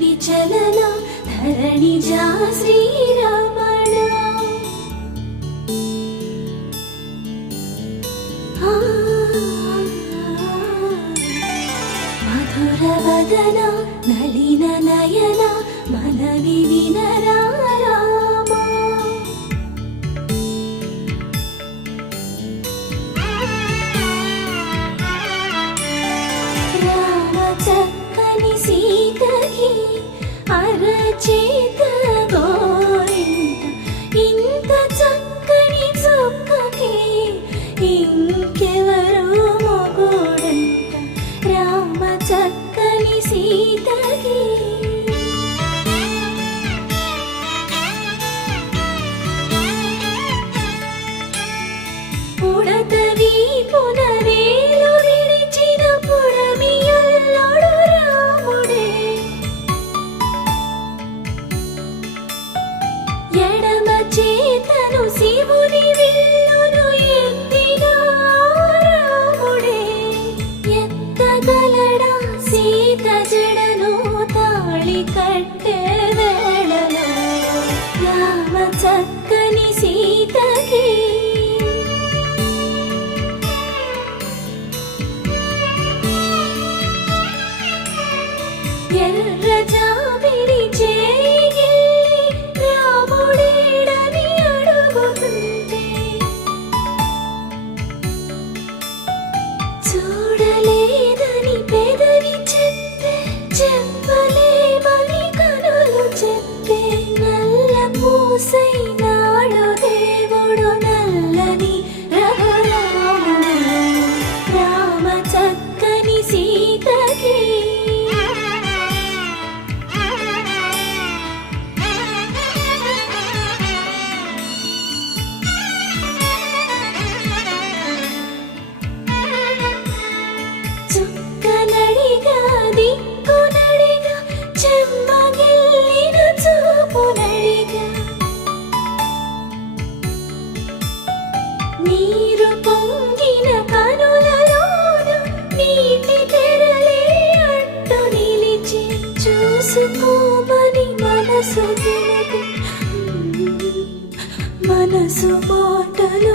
విచలన ధరణిజా శ్రీరమణ మధుర వదన నలిన నయన మనవి వినరా చక్కని సీతకి అరచేత గోరింట ఇంత చక్కని చుక్కకి ఇంకెవరు మొగుడంట రామ చక్కని సీతకి పుడతవి పునవేలు విడిచిన పుడమియల్లోడు రాముడే ఎడమ చేతను శివుని విల్లును ఎత్తిన రాముడే ఎత్తగలడా సీత జడను తాళి కట్టే వేళలో రామ చక్కని సీతకి ఎర్ర జాబిలి చేయి రాముడేడని అడుగుతుంటే చూడలేదని పెదవి చెప్పే చెప్పలేమని కనులు చెప్పే నల్ల పూసైనాడు దేవుడు నల్లని రఘురాముడు రామ చక్కని సీతకి చుక్కనడిగా దిక్కునడిగా చెమ్మగిల్లిన చూపునడిగా నీరు పొంగిన కనులలోన నీటి తెరలే అడ్డు నిలిచి చూసుకోమని మనసు తెలుగు మనసు మాటలు